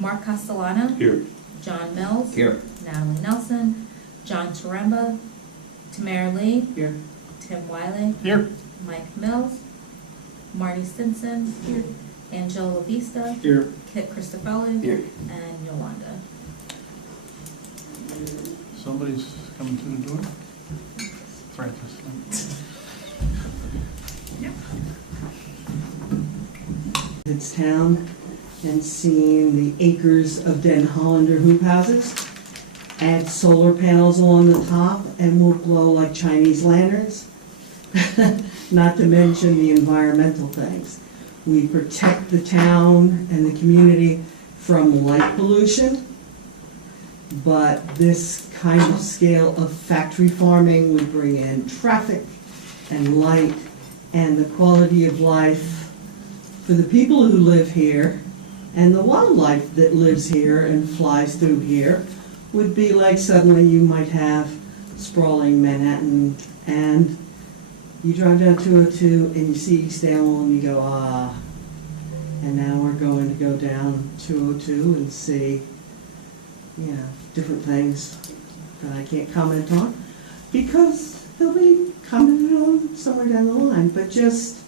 Mark Castellano. Here. John Mills. Here. Natalie Nelson. John Taremba. Tamara Lee. Here. Tim Wiley. Here. Mike Mills. Marty Stinson. Here. Angela Vista. Here. Kit Christofelli. Here. And Yolanda. Somebody's coming through the door. Francis. Its town and seeing the acres of Den Hollander hoop houses. Add solar panels along the top and will glow like Chinese lanterns. Not to mention the environmental things. We protect the town and the community from light pollution, but this kind of scale of factory farming would bring in traffic and light and the quality of life for the people who live here, and the wildlife that lives here and flies through here would be like suddenly you might have sprawling Manhattan, and you drive down 202 and you see East Amwell and you go, ah. And now we're going to go down 202 and see, you know, different things that I can't comment on because they'll be commented on somewhere down the line. But just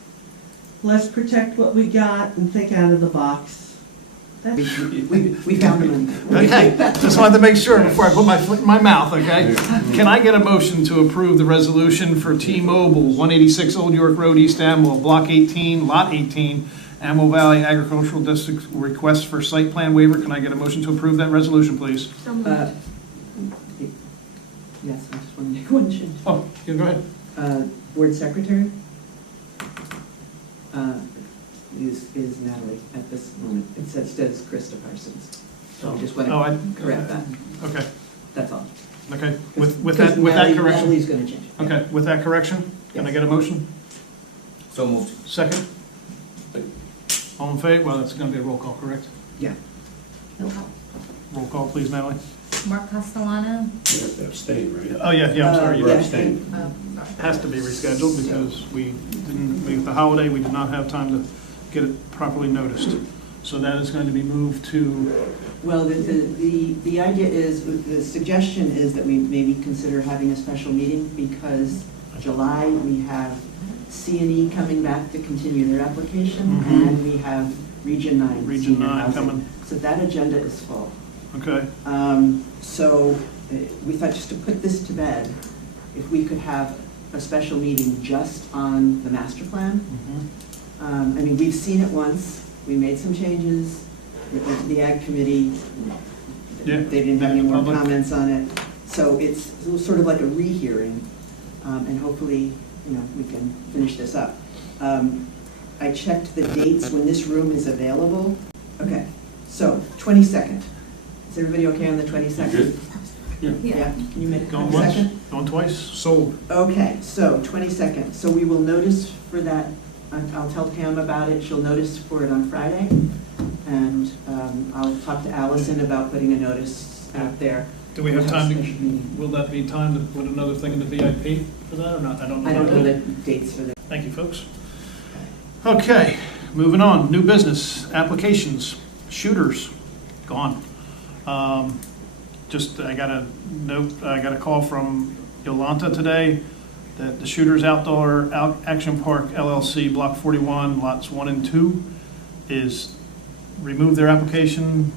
let's protect what we got and think out of the box. We found them. Okay, just wanted to make sure before I put my foot in my mouth, okay? Can I get a motion to approve the resolution for T-Mobile, 186 Old York Road, East Amwell, Block 18, Lot 18, Amwell Valley Agricultural District request for site plan waiver? Can I get a motion to approve that resolution, please? Yes, I just want to make one change. Oh, yeah, go ahead. Board secretary is Natalie at this moment. It says Krista Parsons. So I just want to correct that. Okay, That's all. okay. With that correction? Natalie's going to change it. Okay, with that correction, can I get a motion? So moved. Second? All in favor? Well, that's going to be a roll call, correct? Yeah. Roll call, please, Natalie. Mark Castellano. You have to abstain, right? Oh, yeah, I'm sorry. You're Yeah. abstaining. Sorry. Has to be rescheduled because we didn't, with the holiday, we did not have time to get it properly noticed. So that is going to be moved to, Well, the idea is, the suggestion is that we maybe consider having a special meeting because July we have C&E coming back to continue their application, Mhm. and we have Region 9. Region senior 9 housing. coming. So that agenda is full. okay, So we thought just to put this to bed, if we could have a special meeting just on the master plan. I mean, we've seen it once, we made some changes, it went to the Ag Committee, Yeah. they didn't have any more Public. comments on it. So it's sort of like a rehearing, and hopefully, you know, we can finish this up. I checked the dates when this room is available. Okay, so 22nd. Is everybody okay on the 22nd? Good? Yeah, can you make it going once, 22nd? going twice, sold. Okay, so 22nd. So we will notice for that, I'll tell Pam about it, she'll notice for it on Friday. And I'll talk to Allison about putting a notice out there. Do we have We'll time a special meeting. will that be time to put another thing in the VIP for that or not? I don't know. I don't know the dates for that. Thank you, folks. Okay, moving on, new business, applications, shooters, gone. I got a note, I got a call from Yolanta today that the Shooters Outdoor Action Park LLC, Block 41, lots 1 and 2, is removed their application.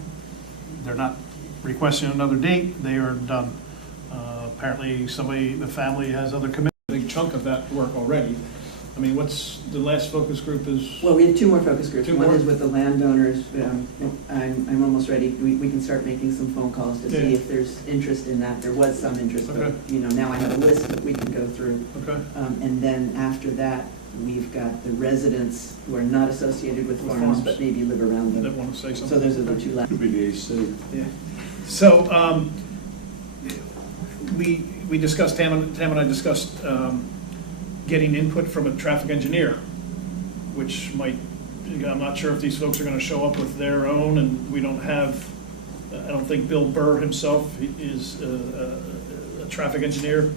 They're not requesting another date, they are done. Apparently the family has other commitments. A big chunk of that work already. I mean, what's the last focus group is? Well, we have two more focus groups. Two One more? is with the landowners. I'm almost ready. We can start making some phone calls to see Yeah. if there's interest in that. There was some interest, but, Okay. you know, now I have a list that we can go through. Okay, And then after that, we've got the residents who are not associated with With farms, farms. but maybe live around that them. want to say So something? those are the two last. Could be the AC. Yeah. So, we discussed, Tam and I discussed getting input from a traffic engineer, which might, I'm not sure if these folks are going to show up with their own, and we don't have, I don't think Bill Burr himself is a traffic engineer.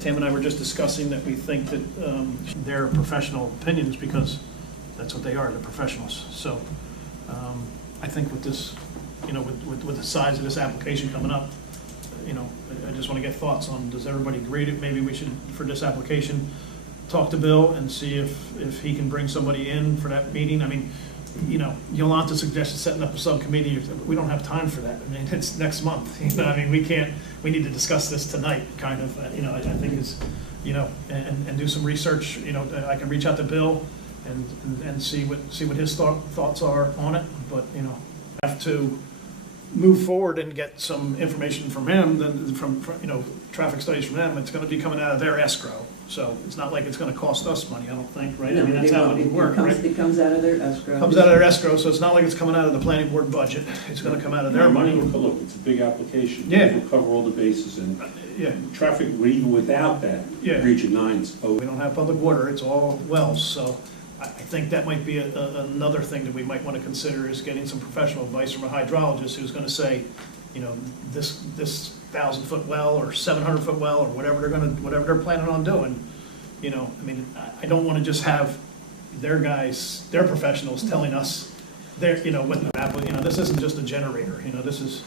Tam and I were just discussing that we think that their professional opinions, because that's what they are, they're professionals. So I think with this you know, with the size of this application coming up, you know, I just want to get thoughts on, does everybody agree that maybe we should, for this application, talk to Bill and see if he can bring somebody in for that meeting? I mean, you know, Yolanta suggested setting up a subcommittee. We don't have time for that. I mean, it's next month. You know, I mean, we need to discuss this tonight, kind of, you know, I think is, you know, and do some research. You know, I can reach out to Bill and see what his thoughts are on it. But, you know, have to move forward and get some information from him, then from you know, traffic studies from them. It's going to be coming out of their escrow. So it's not like it's going to cost us money, I don't think, right? I mean, that's how it would work, right? It comes out of their escrow. Comes out of their escrow, so it's not like it's coming out of the planning board budget. It's gonna come out of their money. But look, it's a big application. Yeah. We'll cover all the bases, and Yeah, traffic, even without that, Yeah. Region 9's we open. don't have public water, it's all wells, so I think that might be another thing that we might wanna consider, is getting some professional advice from a hydrologist who's gonna say, you know, this 1,000-foot well or 700-foot well or whatever they're planning on doing. You know, I mean, I don't wanna just have their guys, their professionals telling us you know, what the apple, you know, this isn't just a generator, you know, this is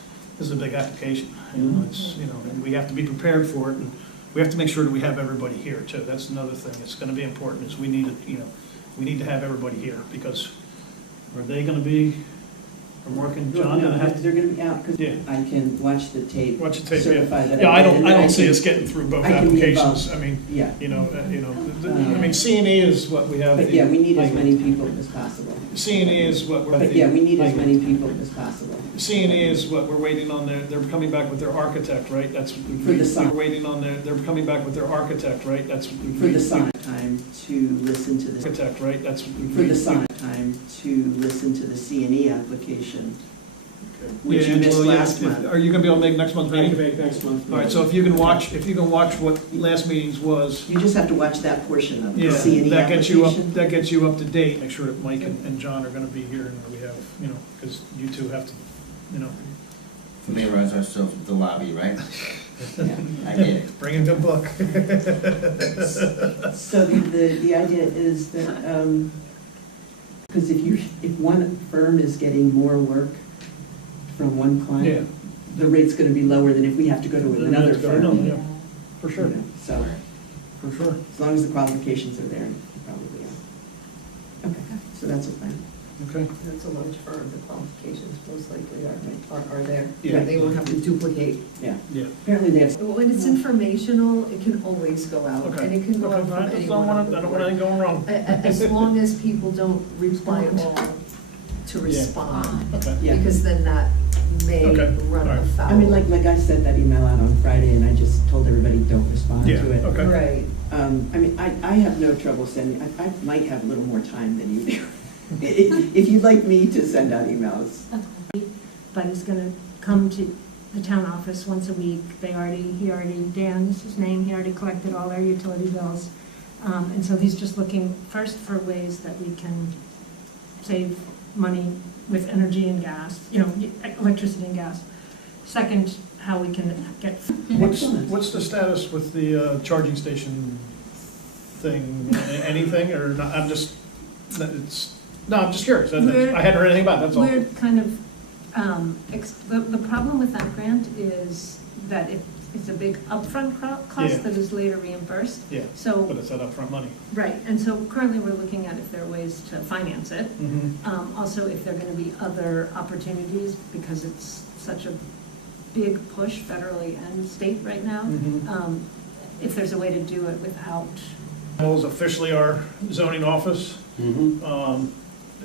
a big application. You know, it's, you know, and we have to be prepared for it, and we have to make sure that we have everybody here too. That's another thing that's gonna be important, is we need to, you know, we need to have everybody here, because are they gonna be, I'm working, John, No, gonna have to they're gonna be out, because Yeah. I can watch the tape. watch the tape, certify yeah. that Yeah, I did, don't, and I then don't see can- us getting through both I can be applications. involved. I mean, Yeah, you know, I mean, C&E is what we have. but yeah, we need as many people as possible. C&E is what we're. But yeah, we need as many people as possible. C&E is what we're waiting on, they're coming back with their architect, right? That's. For the sign. We're waiting on they're coming back with their architect, right? That's. For the sign time to listen to the, Architect, right? That's. for the sign time to listen to the C&E application, which Yeah, you missed Angelo, yeah, last month. Are you gonna be able to make next month's meeting? Next month. All right, so if you can watch what last meeting's was. You just have to watch that portion of the Yeah, C&E that gets you up, application. that gets you up to date. Make sure that Mike and John are gonna be here, and we have, you know, because you two have to, you know, Familiarize ourselves with the lobby, right? Yeah. I get it. bring in the book. So the idea is that, because if one firm is getting more work from one Yeah. client, the rate's gonna be lower than if we have to go to another firm. Yeah, for sure, You know, So, for sure. as long as the qualifications are there, probably, yeah. Okay, so that's a plan. Okay. That's a large firm, the qualifications most likely are there. Yeah. They won't have to duplicate. Yeah. Yeah. Apparently they have, When it's informational, it can always go out, Okay. and it can go out Okay, from I just anyone don't on want, the I don't want board. anything going wrong. As long as people don't reply all to respond, Okay. yeah. because then that may Okay. run All right. afoul. I mean, like I sent that email out on Friday and I just told everybody, don't respond Yeah, to it. okay. Right. I mean, I have no trouble sending, I might have a little more time than you do. If you'd like me to send out emails. But is gonna come to the town office once a week. Dan is his name, he already collected all our utility bills. And so he's just looking first for ways that we can save money with energy and gas, you know, electricity and gas. Second, how we can get, What's the status with the charging station thing? Anything, or not? I'm just curious. I hadn't heard anything about it, that's all. we're kind of, the problem with that grant is that it's a big upfront Yeah. cost that is later reimbursed. Yeah, So, but it's that upfront money. right, and so currently we're looking at if there are ways to finance it. Mm-hmm. Also, if there are going to be other opportunities, because it's such a big push federally and state right now, Mhm. if there's a way to do it without, Is officially our zoning office. Mhm.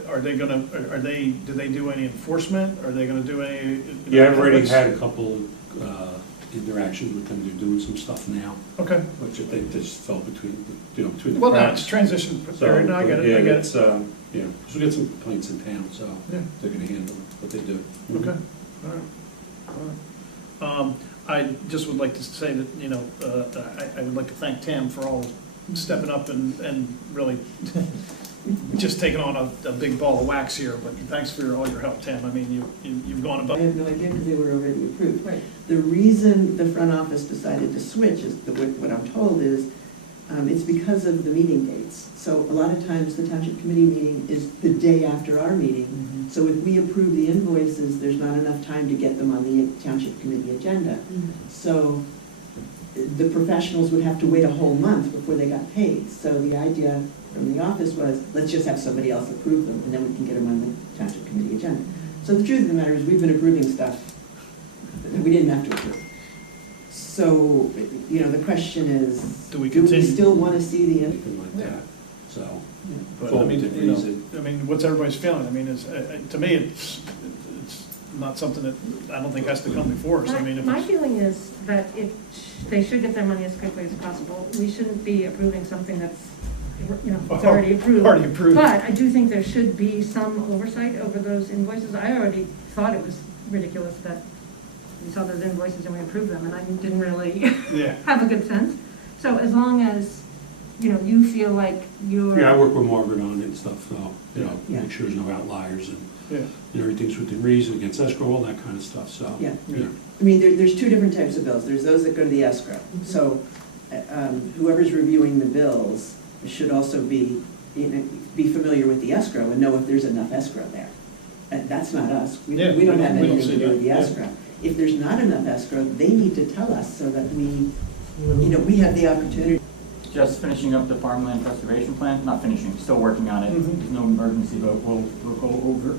Are they gonna, do they do any enforcement? Are they gonna do any? Yeah, I've already had a couple interactions with them, they're doing some stuff now, Okay, which I think just fell between the well, no, cracks. it's transition So, period, no, I get it, yeah, I get it's, it. yeah, because we get some complaints in town, so Yeah. they're gonna handle what they do. Okay, all right. I just would like to say that, you know, I would like to thank Tam for all stepping up and really just taking on a big ball of wax here, but thanks for all your help, Tam. I mean, you've gone I above. have no idea because they were already approved. Right. The reason the front office decided to switch is, what I'm told is, it's because of the meeting dates. So a lot of times, the township committee meeting is the day after our meeting. So if we approve the invoices, there's not enough time to get them on the township committee agenda. So the professionals would have to wait a whole month before they got paid. So the idea from the office was, let's just have somebody else approve them, and then we can get them on the township committee agenda. So the truth of the matter is, we've been approving stuff that we didn't have to approve. So, you know, the question is, Do we do we continue? still want to see the, Anything like that, so. But, Well, I mean, within you know, reason. I mean, what's everybody's feeling? I mean, to me, it's not something that I don't think has to come before us. I mean, if My it's, feeling is that they should get their money as quickly as possible. We shouldn't be approving something that's, it's already approved. Already approved. But I do think there should be some oversight over those invoices. I already thought it was ridiculous that we saw those invoices and we approved them, and I didn't really yeah. have a good sense. So as long as, you feel like you're. Yeah, I work with Margaret on it and stuff, so, Yeah. make sure there's no outliers and, Yeah. everything's within reason, against escrow, all that kind of stuff, so. yeah. Yeah. I mean, there's two different types of bills. There's those that go to the escrow. So whoever's reviewing the bills should also be familiar with the escrow and know if there's enough escrow there. That's not us. We Yeah, don't have we don't anything see to do that, with the yeah. escrow. If there's not enough escrow, they need to tell us so that we have the opportunity. Just finishing up the farmland preservation plan, not finishing, still working on it. There's no emergency, but we'll go over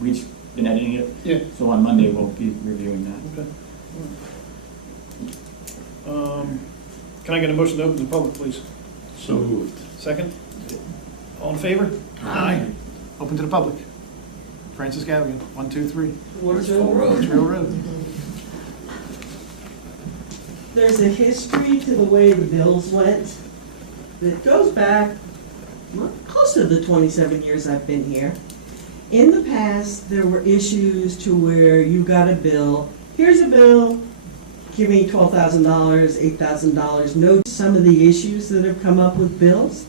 we've been editing it. Yeah. So on Monday, we'll be reviewing that. Okay. Can I get a motion to open the public, please? So moved. Second? All in favor? Aye. Open to the public. Francis Gavigan, 123. Birchville Road. Trail Road. There's a history to the way the bills went that goes back close to the 27 years I've been here. In the past, there were issues to where you got a bill, here's a bill, give me $12,000, $8,000. Note some of the issues that have come up with bills.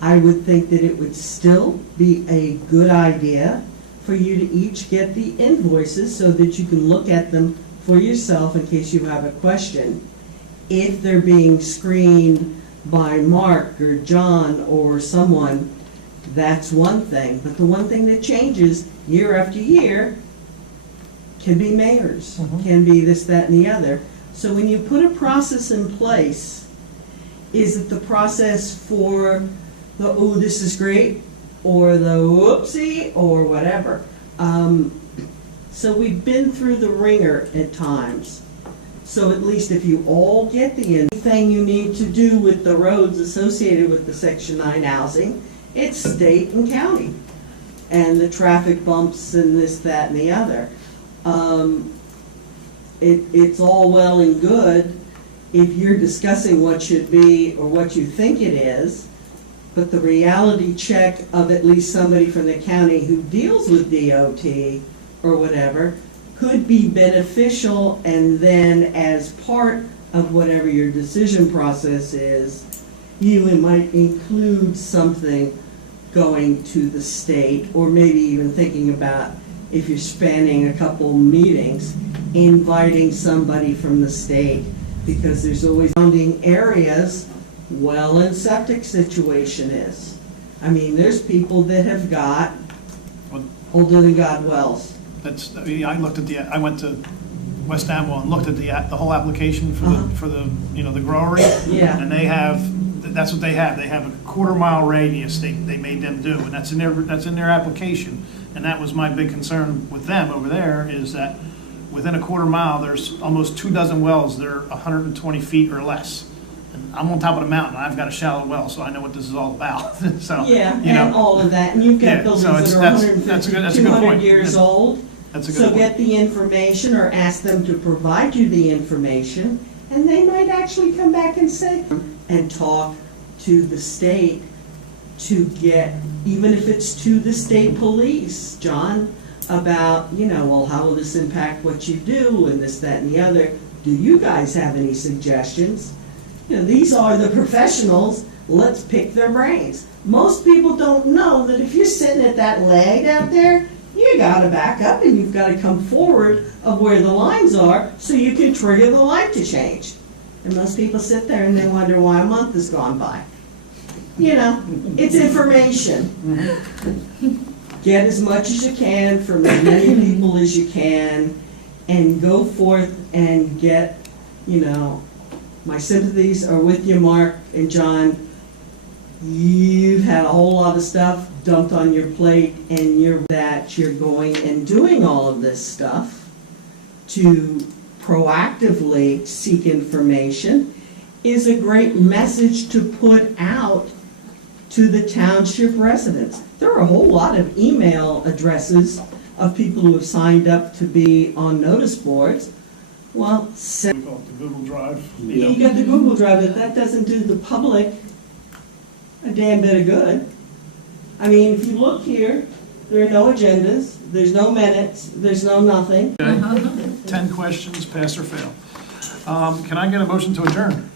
I would think that it would still be a good idea for you to each get the invoices so that you can look at them for yourself in case you have a question. If they're being screened by Mark or John or someone, that's one thing. But the one thing that changes year after year can be mayors, can be this, that, and the other. So when you put a process in place, is it the process for the, oh, this is great, or the whoopsie, or whatever? So we've been through the ringer at times. So at least if you all get the anything you need to do with the roads associated with the Section 9 housing, it's state and county. And the traffic bumps and this, that, and the other. It's all well and good if you're discussing what should be or what you think it is, but the reality check of at least somebody from the county who deals with DOT or whatever could be beneficial, and then as part of whatever your decision process is, you might include something going to the state, or maybe even thinking about, if you're spanning a couple meetings, inviting somebody from the state, because there's always surrounding areas, well and septic situation is. I mean, there's people that have got older than God wells. That's, I went to West Amwell and looked at the whole application for the the growery. Yeah. And they have, that's what they have. They have a 1/4 mile radius they made them do, and that's in their application. And that was my big concern with them over there, is that within a 1/4 mile, there's almost 24 wells that are 120 feet or less. And I'm on top of the mountain, I've got a shallow well, so I know what this is all about. So, Yeah, and all of that, and you've Yeah, got buildings so that it's- are that's a 150, good 200 point. years old. That's a good So point. get the information, or ask them to provide you the information, and they might actually come back and say, and talk to the state to get, even if it's to the state police, John, about, well, how will this impact what you do, and this, that, and the other. Do you guys have any suggestions? These are the professionals, let's pick their brains. Most people don't know that if you're sitting at that leg out there, you gotta back up and you've gotta come forward of where the lines are so you can trigger the light to change. And most people sit there and they wonder why a month has gone by. you know, it's information. Get as much as you can from as many people as you can, and go forth and get, you know, my sympathies are with you, Mark and John. You've had a whole lot of stuff dumped on your plate, and you're going and doing all of this stuff to proactively seek information is a great message to put out to the township residents. There are a whole lot of email addresses of people who have signed up to be on notice boards. Well, We call it the Google Drive. you got the Google Drive, but that doesn't do the public a damn bit of good. I mean, if you look here, there are no agendas, there's no minutes, there's no nothing. Okay. 10 questions, pass or fail. Can I get a motion to adjourn?